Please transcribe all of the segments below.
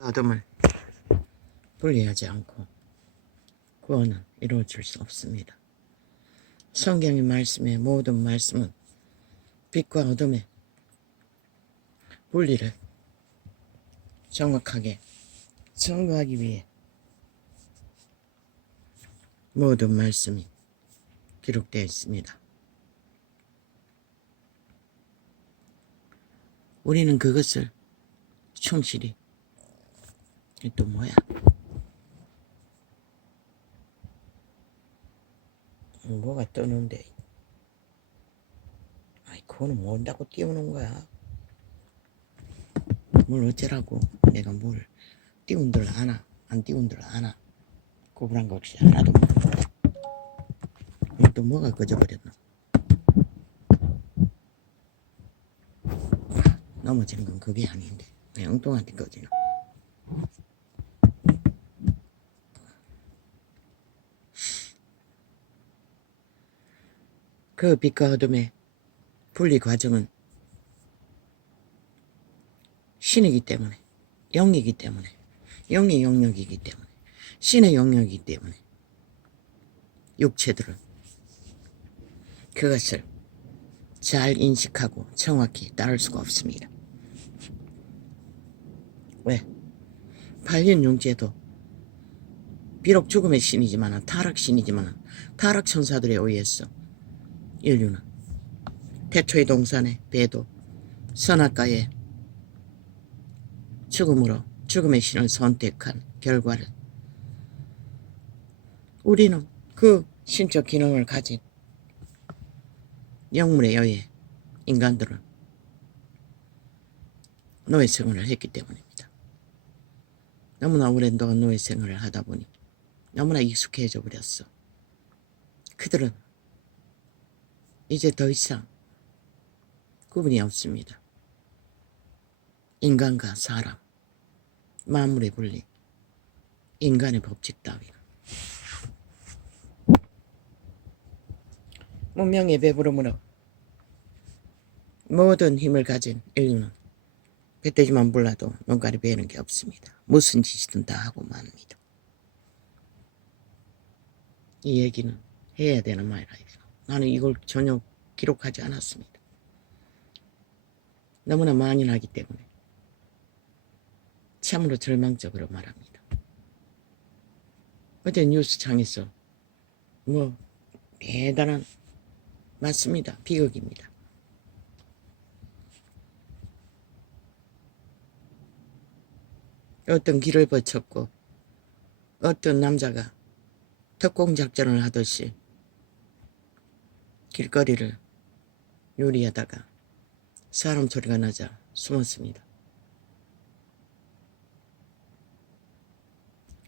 어둠을 분리하지 않고 구원은 이루어질 수 없습니다. 성경의 말씀의 모든 말씀은 빛과 어둠의 분리를 정확하게 증거하기 위해 모든 말씀이 기록되어 있습니다. 우리는 그것을 충실히 또 뭐야? 뭐가 떠는데? 아이, 그거는 뭔다고 띄우는 거야? 뭘 어쩌라고? 내가 뭘 띄운 줄 아나? 안 띄운 줄 아나? 구분한 거 없이 하나도 모르고. 또 뭐가 꺼져버렸노? 넘어지는 건 그게 아닌데 왜 엉뚱한데 꺼지노? 그 빛과 어둠의 분리 과정은 신이기 때문에, 영이기 때문에, 영의 영역이기 때문에, 신의 영역이기 때문에 육체들은 그것을 잘 인식하고 정확히 따를 수가 없습니다. 왜? 팔년용제도 비록 죽음의 신이지만, 타락신이지만, 타락천사들에 의해서 인류는 태초의 동산의 배도 선악과의 죽음으로 죽음의 신을 선택한 결과를 우리는 그 신적 기능을 가진 영물에 의해 인간들은 노예 생활을 했기 때문입니다. 너무나 오랜 동안 노예 생활을 하다 보니 너무나 익숙해져 버렸어. 그들은 이제 더 이상 구분이 없습니다. 인간과 사람, 만물의 분리, 인간의 법칙 따위는. 문명의 배부름으로 모든 힘을 가진 인류는 멧돼지만 몰라도 눈깔이 베는 게 없습니다. 무슨 짓이든 다 하고 맙니다. 이 얘기는 해야 되는 말이라. 나는 이걸 전혀 기록하지 않았습니다. 너무나 많이 나기 때문에 참으로 절망적으로 말합니다. 어제 뉴스창에서 뭐 대단한, 맞습니다. 비극입니다. 어떤 길을 거쳤고 어떤 남자가 특공작전을 하듯이 길거리를 요리하다가 사람 소리가 나자 숨었습니다.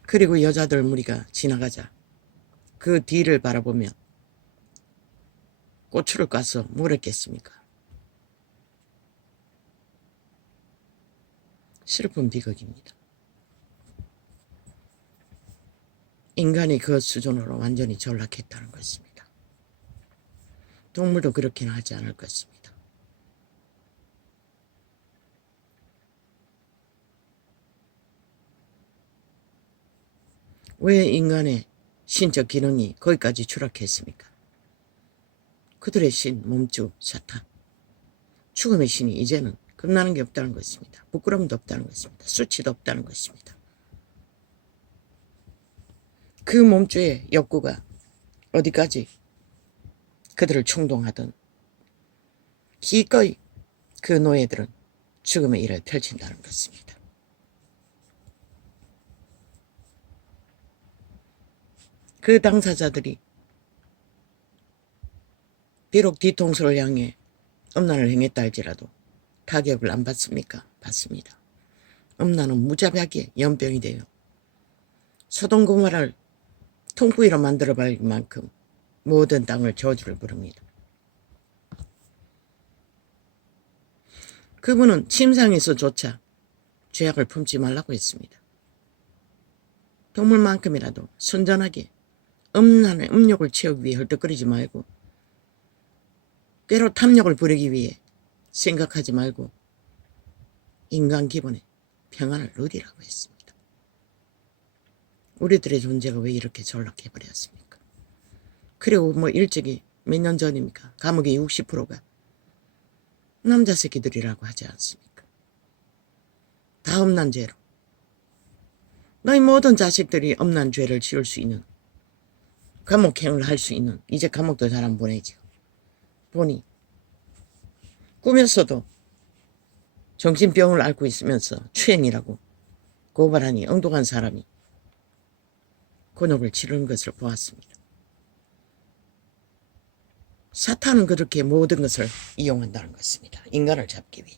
그리고 여자들 무리가 지나가자 그 뒤를 바라보며 고추를 까서 뭘 했겠습니까? 슬픈 비극입니다. 인간이 그 수준으로 완전히 전락했다는 것입니다. 동물도 그렇게는 하지 않을 것입니다. 왜 인간의 신적 기능이 거기까지 추락했습니까? 그들의 신, 몸주, 사탄, 죽음의 신이 이제는 겁나는 게 없다는 것입니다. 부끄러움도 없다는 것입니다. 수치도 없다는 것입니다. 그 몸주의 욕구가 어디까지 그들을 충동하든 기꺼이 그 노예들은 죽음의 일을 펼친다는 것입니다. 그 당사자들이 비록 뒤통수를 향해 음란을 행했다 할지라도 타격을 안 받습니까? 받습니다. 음란은 무자비하게 연병이 돼요. 소돔 고모라를 통구이로 만들어버릴 만큼 모든 땅을 저주를 부릅니다. 그분은 침상에서조차 죄악을 품지 말라고 했습니다. 동물만큼이라도 순전하게 음란의 음욕을 채우기 위해 헐떡거리지 말고, 때로 탐욕을 부리기 위해 생각하지 말고 인간 기본에 평안을 누리라고 했습니다. 우리들의 존재가 왜 이렇게 전락해버렸습니까? 그리고 뭐 일찍이 몇 년 전입니까? 감옥의 60%가 남자 새끼들이라고 하지 않습니까? 다 엄난 죄로. 너희 모든 자식들이 엄난 죄를 지을 수 있는, 감옥행을 할 수 있는, 이제 감옥도 잘 안 보내죠. 보니 꿈에서도 정신병을 앓고 있으면서 추행이라고 고발하니 엉뚱한 사람이 곤욕을 치르는 것을 보았습니다. 사탄은 그렇게 모든 것을 이용한다는 것입니다. 인간을 잡기 위해.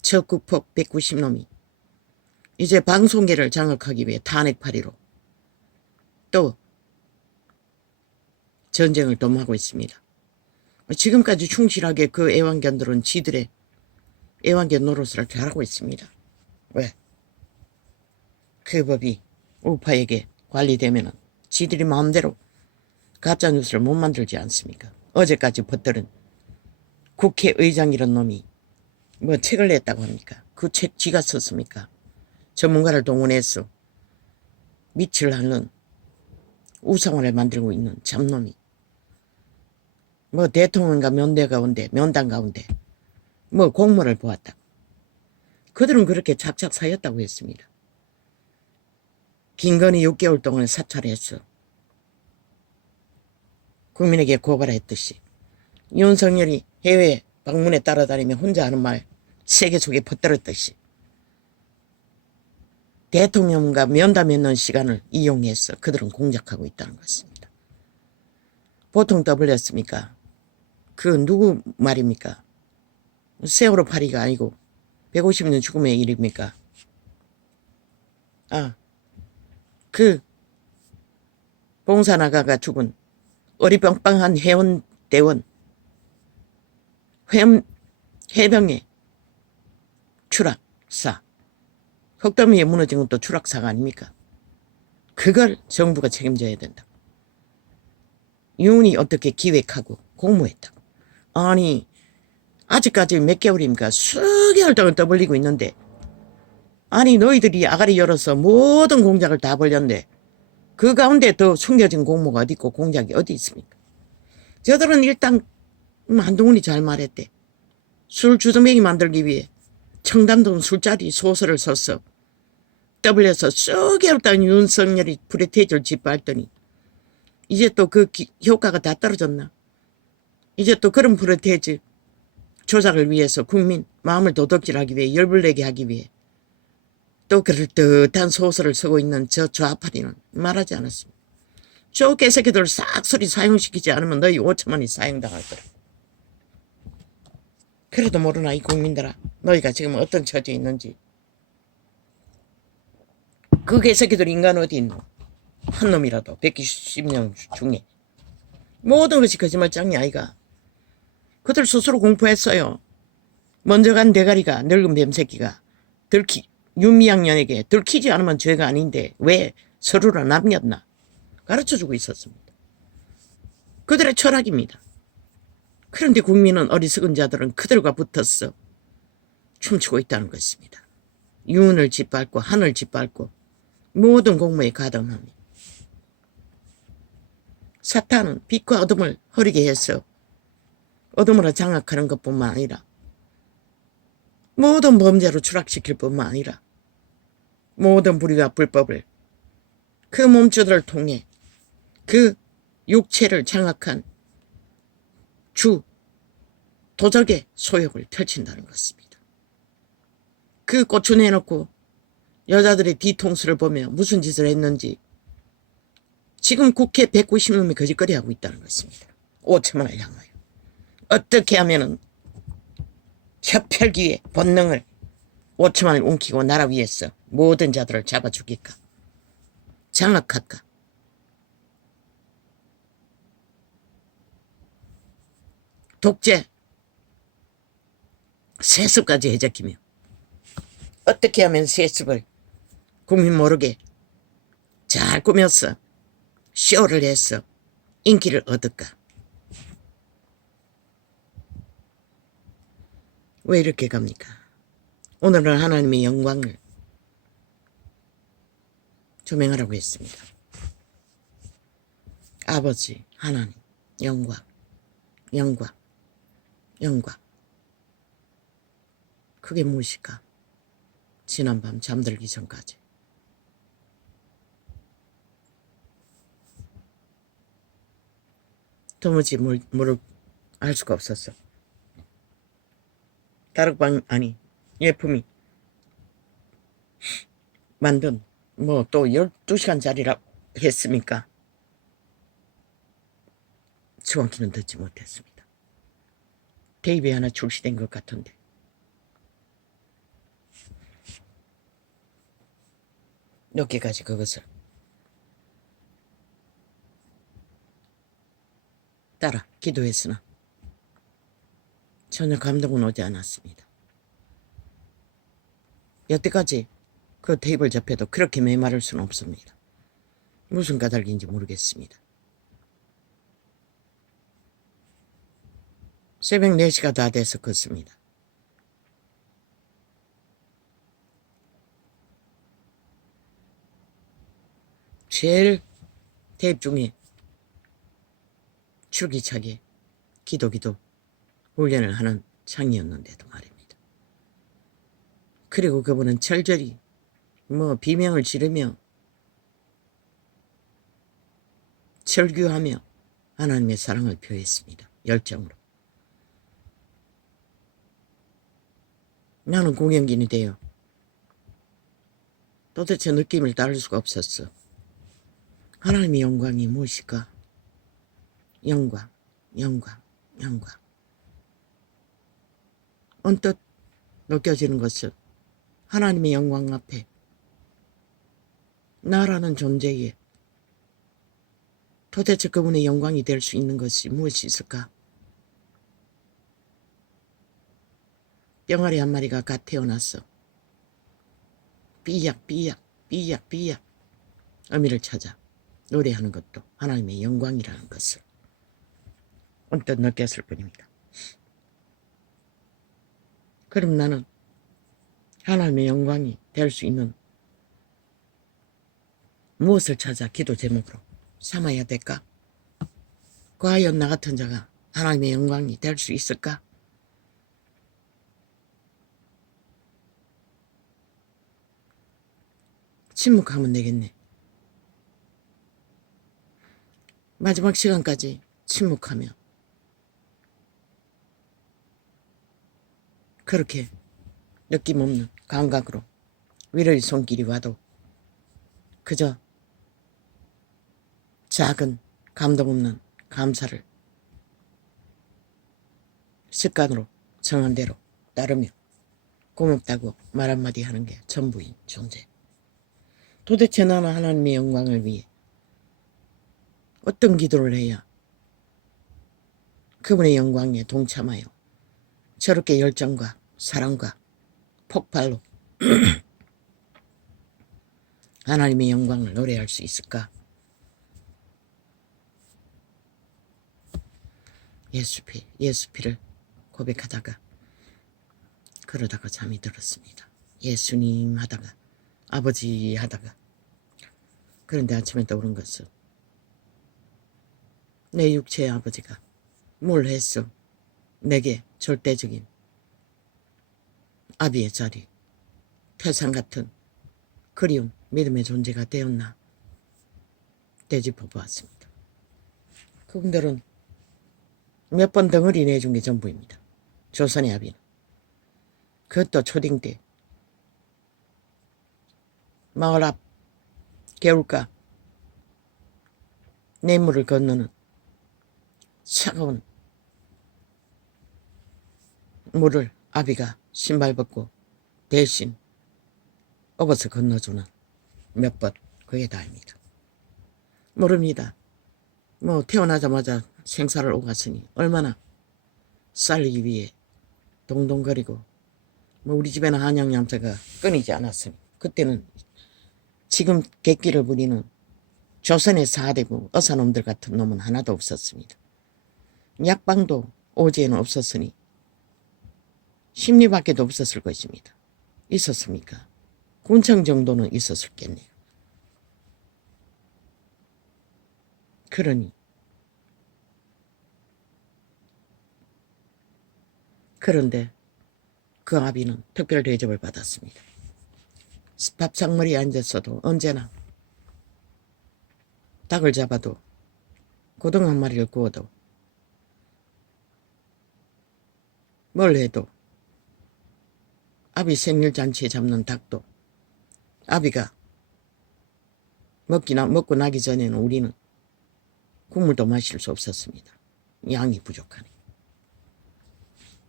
적국폭 190놈이 이제 방송계를 장악하기 위해 탄핵파리로 또 전쟁을 도모하고 있습니다. 지금까지 충실하게 그 애완견들은 지들의 애완견 노릇을 잘하고 있습니다. 왜? 그 법이 우파에게 관리되면은 지들이 마음대로 가짜뉴스를 못 만들지 않습니까? 어제까지 벗들은 국회의장 이런 놈이 뭐 책을 냈다고 합니까? 그 책 지가 썼습니까? 전문가를 동원해서 밑을 하는 우상화를 만들고 있는 잡놈이 뭐 대통령과 면담 가운데 뭐 공모를 보았다. 그들은 그렇게 착착 사였다고 했습니다. 김건희 6개월 동안 사찰했어. 국민에게 고발했듯이 윤석열이 해외 방문에 따라다니며 혼자 하는 말 세계 속에 퍼뜨렸듯이 대통령과 면담했는 시간을 이용해서 그들은 공작하고 있다는 것입니다. 보통 떠벌렸습니까? 그 누구 말입니까? 세월호 파리가 아니고 150년 죽음의 일입니까? 그 봉사 나가가 죽은 어리빵빵한 해운대원 해병의 추락사, 흙더미에 무너진 것도 추락사가 아닙니까? 그걸 정부가 책임져야 된다. 윤이 어떻게 기획하고 공모했다고. 아니 아직까지 몇 개월입니까? 수개월 동안 떠벌리고 있는데 아니 너희들이 아가리 열어서 모든 공작을 다 벌렸는데 그 가운데 더 숨겨진 공모가 어디 있고 공작이 어디 있습니까? 저들은 일단 한동훈이 잘 말했대. 술 주정뱅이 만들기 위해 청담동 술자리 소설을 써서 떠벌려서 수개월 동안 윤석열이 프레테이저를 짓밟더니 이제 또 그 효과가 다 떨어졌나? 이제 또 그런 프레테이저 조작을 위해서 국민 마음을 도둑질하기 위해 열불내게 하기 위해 또 그럴듯한 소설을 쓰고 있는 저 좌파리는 말하지 않았습니다. 저 개새끼들 싹소리 사용시키지 않으면 너희 5천만이 사용당할 거라. 그래도 모르나 이 국민들아, 너희가 지금 어떤 처지에 있는지. 그 개새끼들 인간 어디 있노? 한 놈이라도 190명 중에 모든 것이 거짓말장이 아이가. 그들 스스로 공포했어요. 먼저 간 대가리가 늙은 뱀새끼가 윤미향년에게 들키지 않으면 죄가 아닌데 왜 서류를 남겼나 가르쳐주고 있었습니다. 그들의 철학입니다. 그런데 국민은 어리석은 자들은 그들과 붙어서 춤추고 있다는 것입니다. 윤을 짓밟고 하늘 짓밟고 모든 공모에 가담합니다. 사탄은 빛과 어둠을 흐리게 해서 어둠으로 장악하는 것뿐만 아니라 모든 범죄로 추락시킬 뿐만 아니라 모든 불의와 불법을 그 몸주들을 통해 그 육체를 장악한 주 도적의 소욕을 펼친다는 것입니다. 그 고추내놓고 여자들의 뒤통수를 보며 무슨 짓을 했는지 지금 국회 190명이 거짓거리하고 있다는 것입니다. 5천만을 향하여 어떻게 하면은 척펼기의 본능을 5천만을 움키고 나라 위에서 모든 자들을 잡아 죽일까? 장악할까? 독재, 세습까지 해적이며 어떻게 하면 세습을 국민 모르게 잘 꾸며서 쇼를 해서 인기를 얻을까? 왜 이렇게 갑니까? 오늘은 하나님의 영광을 조명하라고 했습니다. 아버지 하나님 영광, 영광, 영광. 그게 무엇일까? 지난밤 잠들기 전까지 도무지 뭐를 알 수가 없었어. 다락방 아니 예품이 만든 뭐 또 12시간짜리라 했습니까? 정확히는 듣지 못했습니다. 테이프에 하나 출시된 것 같은데 늦게까지 그것을 따라 기도했으나 전혀 감동은 오지 않았습니다. 여태까지 그 테이블 접해도 그렇게 메마를 수는 없습니다. 무슨 까닭인지 모르겠습니다. 새벽 4시가 다 돼서 걷습니다. 제일 테이프 중에 줄기차게 기도 훈련을 하는 창이었는데도 말입니다. 그리고 그분은 철저히 비명을 지르며 철규하며 하나님의 사랑을 표했습니다. 열정으로. 나는 공연기이 되어 도대체 느낌을 따를 수가 없었어. 하나님의 영광이 무엇일까? 영광, 영광, 영광. 언뜻 느껴지는 것은 하나님의 영광 앞에 나라는 존재에 도대체 그분의 영광이 될 수 있는 것이 무엇이 있을까? 병아리 한 마리가 갓 태어났어. 삐약 삐약 삐약 삐약 어미를 찾아 노래하는 것도 하나님의 영광이라는 것을 언뜻 느꼈을 뿐입니다. 그럼 나는 하나님의 영광이 될 수 있는 무엇을 찾아 기도 제목으로 삼아야 될까? 과연 나 같은 자가 하나님의 영광이 될 수 있을까? 침묵하면 되겠네. 마지막 시간까지 침묵하며 그렇게 느낌 없는 감각으로 위로의 손길이 와도 그저 작은 감동 없는 감사를 습관으로 정한 대로 따르며 고맙다고 말 한마디 하는 게 전부인 존재. 도대체 나는 하나님의 영광을 위해 어떤 기도를 해야 그분의 영광에 동참하여 저렇게 열정과 사랑과 폭발로 하나님의 영광을 노래할 수 있을까? 예수피를 고백하다가 그러다가 잠이 들었습니다. 예수님 하다가 아버지 하다가 그런데 아침에 떠오른 것은 내 육체의 아버지가 뭘 했어? 내게 절대적인 아비의 자리, 태산 같은 그리움, 믿음의 존재가 되었나? 되짚어 보았습니다. 그분들은 몇 번 덩어리 내준 게 전부입니다. 조선의 아비는. 그것도 초딩 때 마을 앞 개울가 내물을 건너는 차가운 물을 아비가 신발 벗고 대신 업어서 건너주는 몇 번 그게 다입니다. 모릅니다. 태어나자마자 생사를 오갔으니 얼마나 살기 위해 동동거리고 우리 집에는 한약 얌새가 끊이지 않았으니 그때는 지금 객기를 부리는 조선의 4대부 어사놈들 같은 놈은 하나도 없었습니다. 약방도 오지에는 없었으니 심리밖에도 없었을 것입니다. 있었습니까? 군청 정도는 있었겠네요. 그러니 그런데 그 아비는 특별 대접을 받았습니다. 밥상머리에 앉았어도 언제나 닭을 잡아도 고등 한 마리를 구워도 뭘 해도 아비 생일잔치에 잡는 닭도 아비가 먹고 나기 전에는 우리는 국물도 마실 수 없었습니다. 양이 부족하니.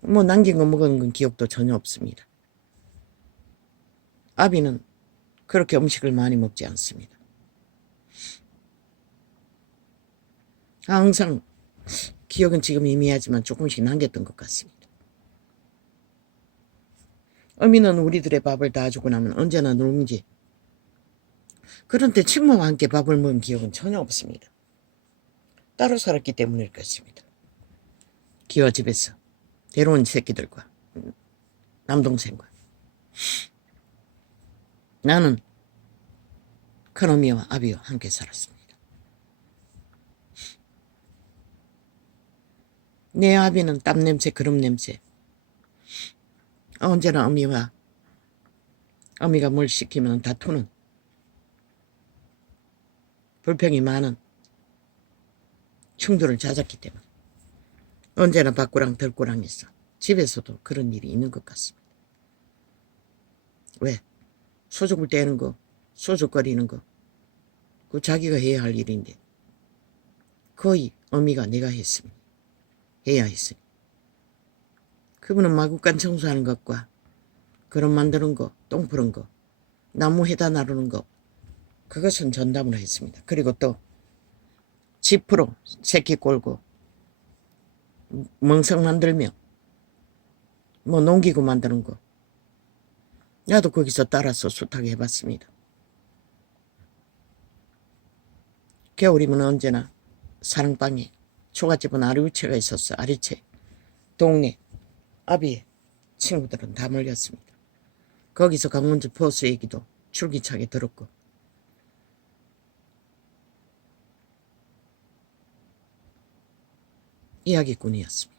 뭐 남긴 거 먹은 건 기억도 전혀 없습니다. 아비는 그렇게 음식을 많이 먹지 않습니다. 항상 기억은 지금 희미하지만 조금씩 남겼던 것 같습니다. 어미는 우리들의 밥을 다 주고 나면 언제나 놀지. 그런데 친모와 함께 밥을 먹은 기억은 전혀 없습니다. 따로 살았기 때문일 것입니다. 기와 집에서 데려온 새끼들과 남동생과 나는 큰어미와 아비와 함께 살았습니다. 내 아비는 땀냄새, 그름냄새. 언제나 어미가 뭘 시키면 다투는 불평이 많은 충돌을 잦았기 때문에 언제나 밖구랑 덜구랑했어. 집에서도 그런 일이 있는 것 같습니다. 왜? 소죽을 떼는 거, 소죽거리는 거, 그 자기가 해야 할 일인데 거의 어미가 내가 해야 했으니. 그분은 마구간 청소하는 것과 그릇 만드는 거, 똥 푸는 거, 나무 해다 나르는 거, 그것은 전담으로 했습니다. 그리고 또 지프로 새끼 꼴고 멍석 만들며 뭐 농기구 만드는 거, 나도 거기서 따라서 숱하게 해봤습니다. 겨울이면 언제나 사랑방에 초가집은 아리우체가 있었어. 아리체. 동네 아비의 친구들은 다 몰렸습니다. 거기서 강원주 포수 얘기도 줄기차게 들었고 이야기꾼이었습니다.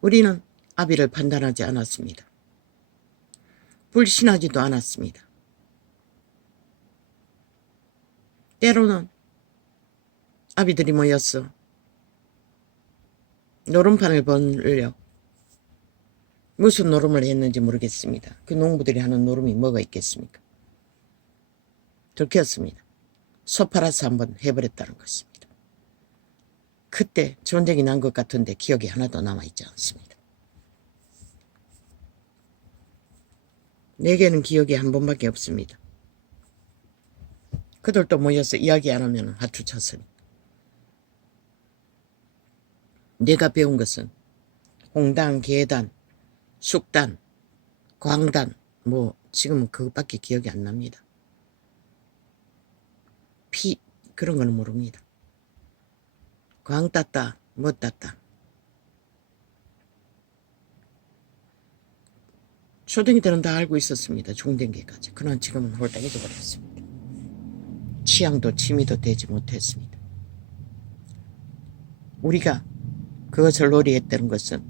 우리는 아비를 판단하지 않았습니다. 불신하지도 않았습니다. 때로는 아비들이 모였어 노름판을 벌려 무슨 노름을 했는지 모르겠습니다. 그 농부들이 하는 노름이 뭐가 있겠습니까? 들켰습니다. 소 팔아서 한번 해버렸다는 것입니다. 그때 전쟁이 난 것 같은데 기억이 하나도 남아있지 않습니다. 내게는 기억이 한 번밖에 없습니다. 그들도 모여서 이야기 안 하면 화투 쳤으니. 내가 배운 것은 홍단, 계단, 숙단, 광단 뭐 지금은 그것밖에 기억이 안 납니다. 그런 거는 모릅니다. 광 땄다, 뭐 땄다. 초등이들은 다 알고 있었습니다. 중등계까지. 그러나 지금은 홀딱 잊어버렸습니다. 취향도 취미도 되지 못했습니다. 우리가 그것을 놀이했다는 것은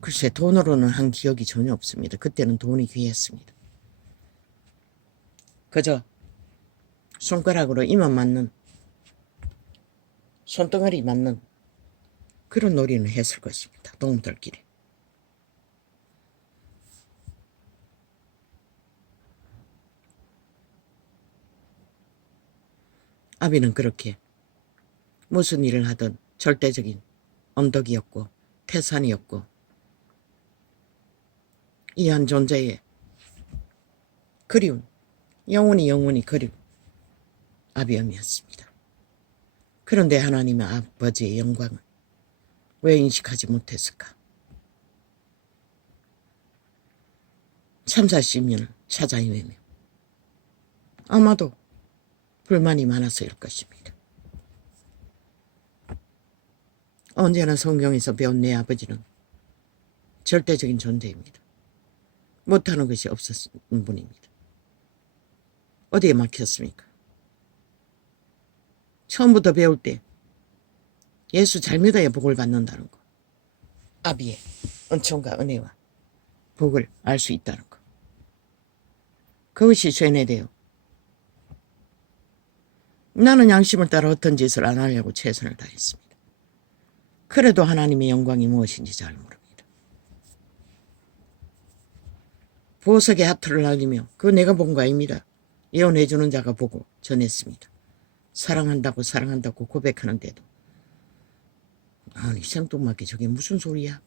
글쎄 돈으로는 한 기억이 전혀 없습니다. 그때는 돈이 귀했습니다. 그저 손가락으로 이만 맞는 손덩어리 맞는 그런 놀이는 했을 것입니다. 동무들끼리. 아비는 그렇게 무슨 일을 하든 절대적인 언덕이었고 태산이었고 이 한 존재의 그리운 영원히 그리운 아비엄이었습니다. 그런데 하나님의 아버지의 영광을 왜 인식하지 못했을까? 30-40년을 찾아 헤매며 아마도 불만이 많아서일 것입니다. 언제나 성경에서 배운 내 아버지는 절대적인 존재입니다. 못하는 것이 없었던 분입니다. 어디에 막혔습니까? 처음부터 배울 때 예수 잘 믿어야 복을 받는다는 거. 아비의 은총과 은혜와 복을 알 수 있다는 거. 그것이 쇠뇌돼요. 나는 양심을 따라 어떤 짓을 안 하려고 최선을 다했습니다. 그래도 하나님의 영광이 무엇인지 잘 모릅니다. 보석의 하트를 날리며 그거 내가 본 거 아닙니다. 예언해주는 자가 보고 전했습니다. 사랑한다고 고백하는데도 아니 생뚱맞게 저게 무슨 소리야.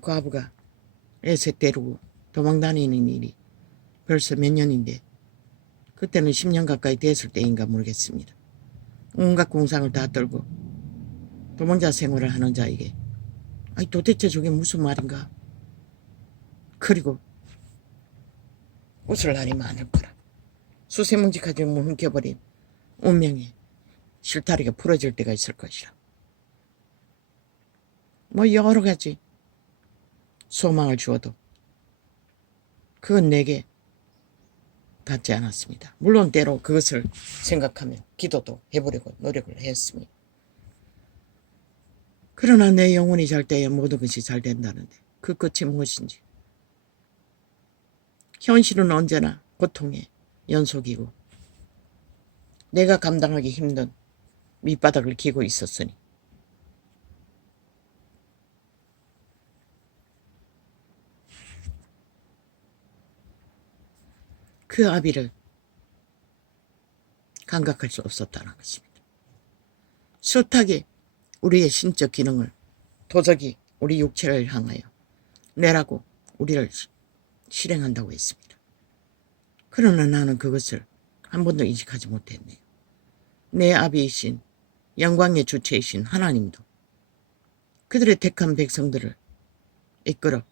그 아부가 애새 때리고 도망다니는 일이 벌써 몇 년인데 그때는 10년 가까이 됐을 때인가 모르겠습니다. 온갖 공상을 다 떨고 도망자 생활을 하는 자에게 아니 도대체 저게 무슨 말인가. 그리고 웃을 날이 많을 거라. 수세뭉직하지 뭉켜버린 운명의 실타리가 풀어질 때가 있을 것이라. 뭐 여러 가지 소망을 주어도 그건 내게 닿지 않았습니다. 물론 때로 그것을 생각하며 기도도 해보려고 노력을 했습니다. 그러나 내 영혼이 잘 때에 모든 것이 잘 된다는데 그 끝이 무엇인지. 현실은 언제나 고통의 연속이고 내가 감당하기 힘든 밑바닥을 기고 있었으니 그 아비를 감각할 수 없었다는 것입니다. 숱하게 우리의 신적 기능을 도적이 우리 육체를 향하여 내라고 우리를 실행한다고 했습니다. 그러나 나는 그것을 한 번도 인식하지 못했네요. 내 아비이신 영광의 주체이신 하나님도 그들의 택한 백성들을 이끌어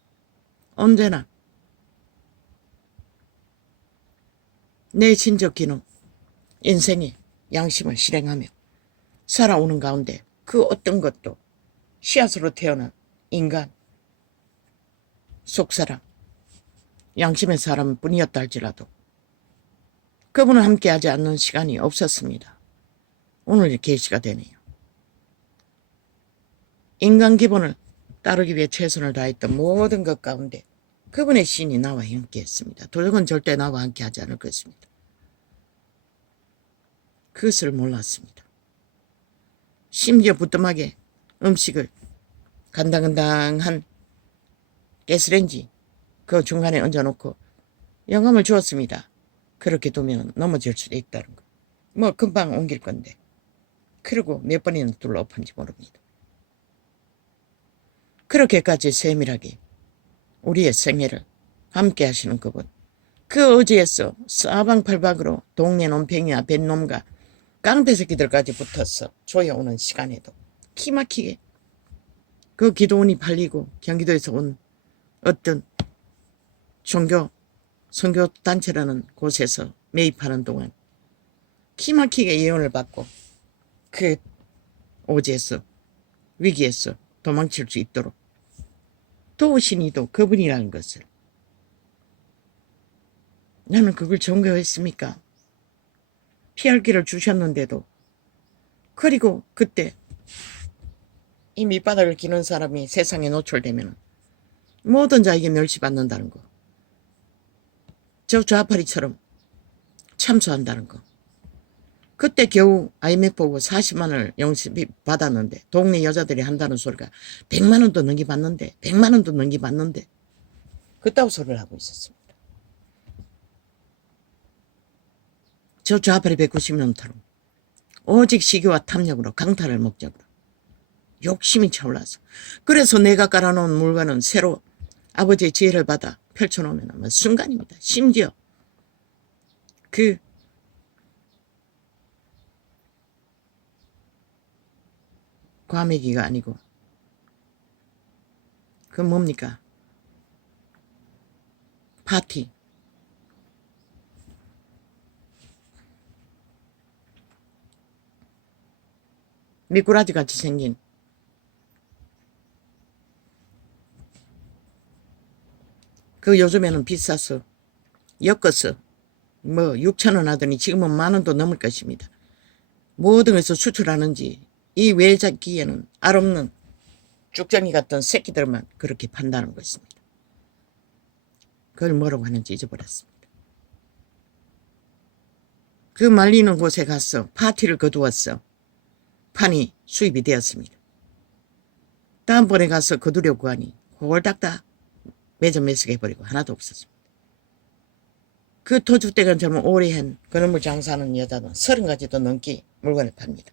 언제나 내 신적 기능, 인생의 양심을 실행하며 살아오는 가운데 그 어떤 것도 씨앗으로 태어난 인간, 속사람, 양심의 사람뿐이었다 할지라도 그분은 함께하지 않는 시간이 없었습니다. 오늘 계시가 되네요. 인간 기본을 따르기 위해 최선을 다했던 모든 것 가운데 그분의 신이 나와 함께했습니다. 도적은 절대 나와 함께하지 않을 것입니다. 그것을 몰랐습니다. 심지어 부뚜막에 음식을 간당간당한 가스레인지 그 중간에 얹어놓고 영감을 주었습니다. 그렇게 두면 넘어질 수도 있다는 거. 뭐 금방 옮길 건데. 그리고 몇 번이나 둘러 엎은지 모릅니다. 그렇게까지 세밀하게 우리의 생애를 함께 하시는 그분. 그 어지에서 사방팔방으로 동네 놈팽이와 뱃놈과 깡패 새끼들까지 붙어서 조여오는 시간에도 기막히게 그 기도원이 팔리고 경기도에서 온 어떤 종교 선교단체라는 곳에서 매입하는 동안 기막히게 예언을 받고 그 오지에서 위기에서 도망칠 수 있도록 도우신 이도 그분이라는 것을 나는 그걸 존경했습니까? 피할 길을 주셨는데도 그리고 그때 이 밑바닥을 기는 사람이 세상에 노출되면 모든 자에게 멸시받는다는 거. 저 좌파리처럼 참수한다는 거. 그때 겨우 IMF 보고 40만원을 영수비 받았는데 동네 여자들이 한다는 소리가 100만원도 넘기받는데 100만원도 넘기받는데 그따구 소리를 하고 있었습니다. 저 좌파리 190년처럼 오직 시기와 탐욕으로 강탈을 목적으로 욕심이 차올라서 그래서 내가 깔아놓은 물건은 새로 아버지의 지혜를 받아 펼쳐놓으면 순간입니다. 심지어 그 과메기가 아니고 그 뭡니까? 파티. 미꾸라지 같이 생긴 그 요즘에는 비싸서 엮어서 뭐 6,000원 하더니 지금은 10,000원도 넘을 것입니다. 모든 것을 수출하는지 이 외잡기에는 알없는 쭉정이 같은 새끼들만 그렇게 판다는 것입니다. 그걸 뭐라고 하는지 잊어버렸습니다. 그 말리는 곳에 가서 파티를 거두었어. 판이 수입이 되었습니다. 다음번에 가서 거두려고 하니 홀딱딱 매점 매석해버리고 하나도 없었습니다. 그 토주댁은 젊은 오래한 그놈을 장사하는 여자는 30가지도 넘게 물건을 팝니다.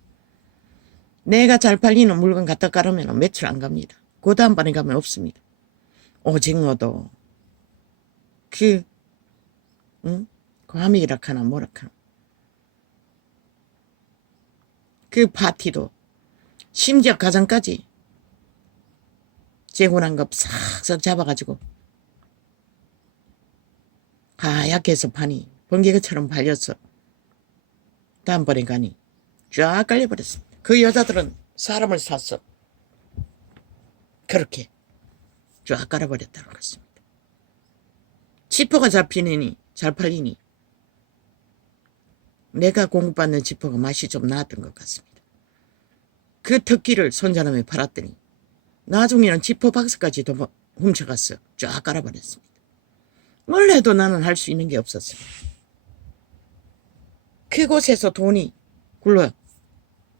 내가 잘 팔리는 물건 갖다 깔으면 매출 안 갑니다. 그 다음번에 가면 없습니다. 오징어도 그 과미라 카나 뭐라 카나 그 파티도 심지어 가장까지 재고난 거 싹싹 잡아가지고 하얗게 해서 판이 번개처럼 발렸어. 다음번에 가니 쫙 깔려버렸습니다. 그 여자들은 사람을 샀어. 그렇게 쫙 깔아버렸다는 것입니다. 지퍼가 잡히니 잘 팔리니 내가 공급받는 지퍼가 맛이 좀 나았던 것 같습니다. 그 특기를 손자놈에 팔았더니 나중에는 지퍼 박스까지 도 훔쳐갔어. 쫙 깔아버렸습니다. 뭘 해도 나는 할 수 있는 게 없었습니다. 그곳에서 돈이 굴러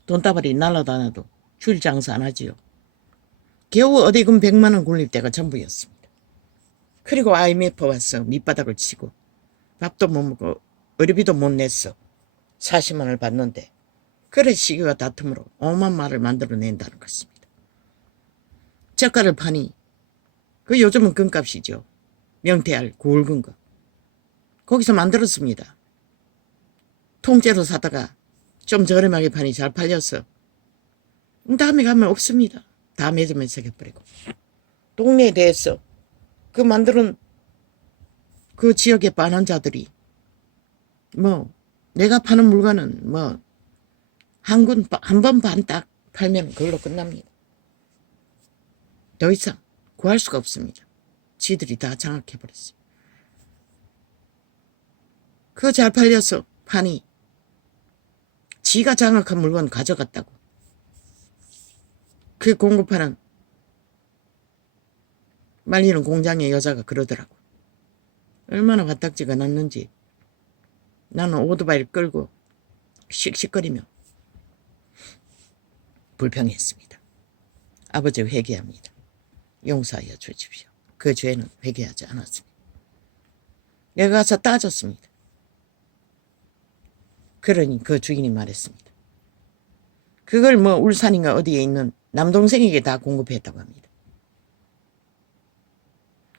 돈다발이 날아다녀도 줄 장사 안 하지요. 겨우 어디금 100만 원 굴릴 때가 전부였습니다. 그리고 IMF 와서 밑바닥을 치고 밥도 못 먹고 의료비도 못 냈어. 40만 원을 받는데 그래 시기와 다툼으로 오만 말을 만들어낸다는 것입니다. 저가를 파니 그 요즘은 금값이죠. 명태알 굵은 거. 거기서 만들었습니다. 통째로 사다가 좀 저렴하게 파니 잘 팔렸어. 다음에 가면 없습니다. 다 매점에 새겨버리고. 동네에 대해서 그 만드는 그 지역의 반환자들이 뭐 내가 파는 물건은 뭐 한 번 반 딱 팔면 그걸로 끝납니다. 더 이상 구할 수가 없습니다. 지들이 다 장악해버렸어요. 그거 잘 팔려서 판이 지가 장악한 물건 가져갔다고. 그 공급하는 말리는 공장의 여자가 그러더라고. 얼마나 화딱지가 났는지 나는 오토바이를 끌고 씩씩거리며 불평했습니다. 아버지 회개합니다. 용서하여 주십시오. 그 죄는 회개하지 않았습니다. 내가 가서 따졌습니다. 그러니 그 주인이 말했습니다. 그걸 뭐 울산인가 어디에 있는 남동생에게 다 공급했다고 합니다.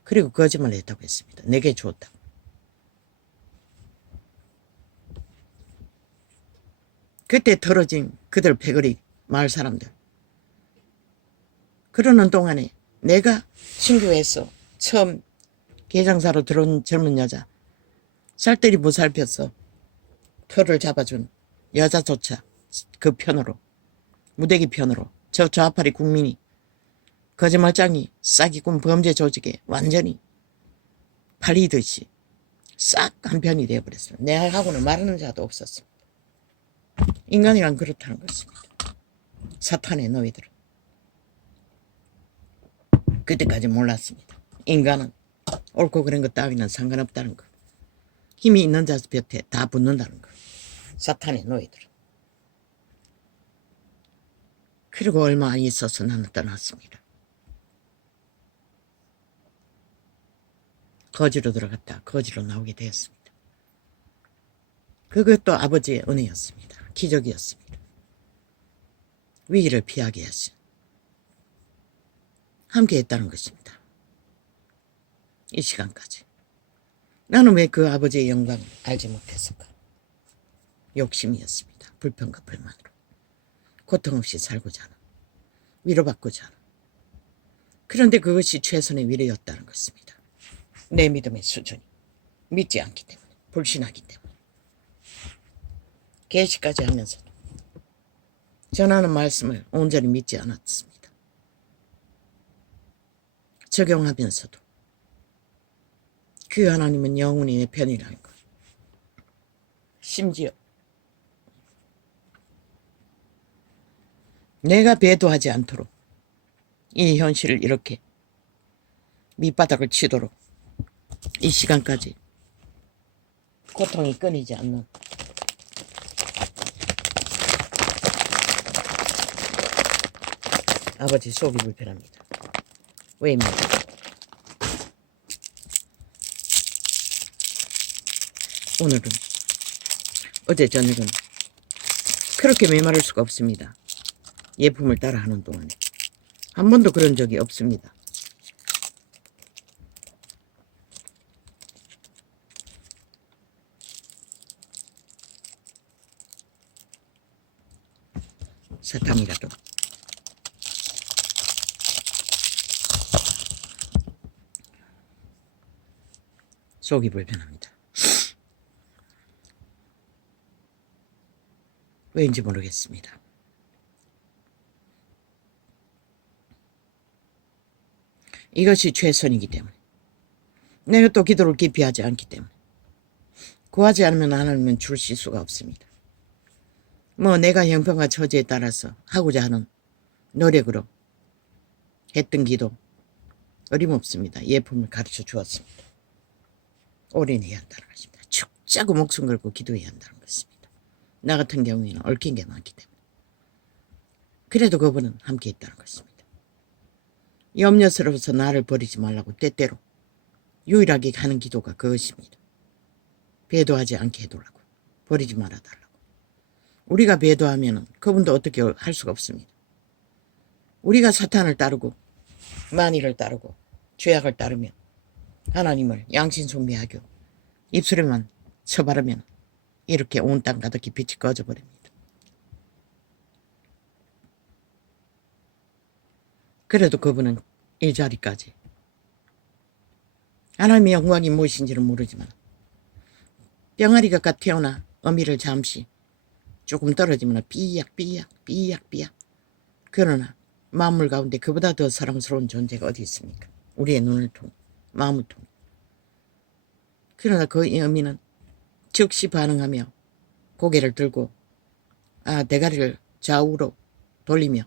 그리고 거짓말을 했다고 했습니다. 내게 줬다고. 그때 털어진 그들 패거리 마을 사람들. 그러는 동안에 내가 신교에서 처음 개장사로 들어온 젊은 여자 살뜰히 보살폈어. 털을 잡아준 여자조차 그 편으로 무대기 편으로 저 좌파리 국민이 거짓말장이 싹이꾼 범죄 조직에 완전히 팔리듯이 싹 한편이 되어버렸어요. 내하고는 말하는 자도 없었습니다. 인간이란 그렇다는 것입니다. 사탄의 너희들은. 그때까지 몰랐습니다. 인간은 옳고 그런 것 따위는 상관없다는 거. 힘이 있는 자 곁에 다 붙는다는 거. 사탄의 너희들은. 그리고 얼마 안 있어서 나는 떠났습니다. 거지로 들어갔다 거지로 나오게 되었습니다. 그것도 아버지의 은혜였습니다. 기적이었습니다. 위기를 피하게 하신 함께 했다는 것입니다. 이 시간까지. 나는 왜 그 아버지의 영광을 알지 못했을까? 욕심이었습니다. 불평과 불만으로. 고통 없이 살고자 하는, 위로받고자 하는. 그런데 그것이 최선의 위로였다는 것입니다. 내 믿음의 수준이 믿지 않기 때문에, 불신하기 때문에. 계시까지 하면서도 전하는 말씀을 온전히 믿지 않았습니다. 적용하면서도 그 하나님은 영원히 내 편이라는 것. 심지어 내가 배도하지 않도록 이 현실을 이렇게 밑바닥을 치도록 이 시간까지 고통이 끊이지 않는 아버지 속이 불편합니다. 왜입니까? 오늘은 어제 저녁은 그렇게 메마를 수가 없습니다. 예품을 따라 하는 동안에 한 번도 그런 적이 없습니다. 사탕이라도 속이 불편합니다. 왜인지 모르겠습니다. 이것이 최선이기 때문에 내가 또 기도를 깊이 하지 않기 때문에 구하지 않으면 하나님은 주실 수가 없습니다. 뭐 내가 형편과 처지에 따라서 하고자 하는 노력으로 했던 기도 어림없습니다. 예품을 가르쳐 주었습니다. 올인해야 한다는 것입니다. 죽자고 목숨 걸고 기도해야 한다는 것입니다. 나 같은 경우에는 얽힌 게 많기 때문에 그래도 그분은 함께 있다는 것입니다. 염려스러워서 나를 버리지 말라고 때때로 유일하게 하는 기도가 그것입니다. 배도하지 않게 해달라고, 버리지 말아달라고. 우리가 배도하면 그분도 어떻게 할 수가 없습니다. 우리가 사탄을 따르고 만일을 따르고 죄악을 따르면 하나님을 양신숭배하고 입술에만 쳐바르면 이렇게 온 땅 가득히 빛이 꺼져버립니다. 그래도 그분은 이 자리까지 하나님의 영광이 무엇인지는 모르지만 병아리가 갓 태어나 어미를 잠시 조금 떨어지면 삐약삐약 그러나 만물 가운데 그보다 더 사랑스러운 존재가 어디 있습니까? 우리의 눈을 통해 마음을 통해. 그러나 그 어미는 즉시 반응하며 고개를 들고 대가리를 좌우로 돌리며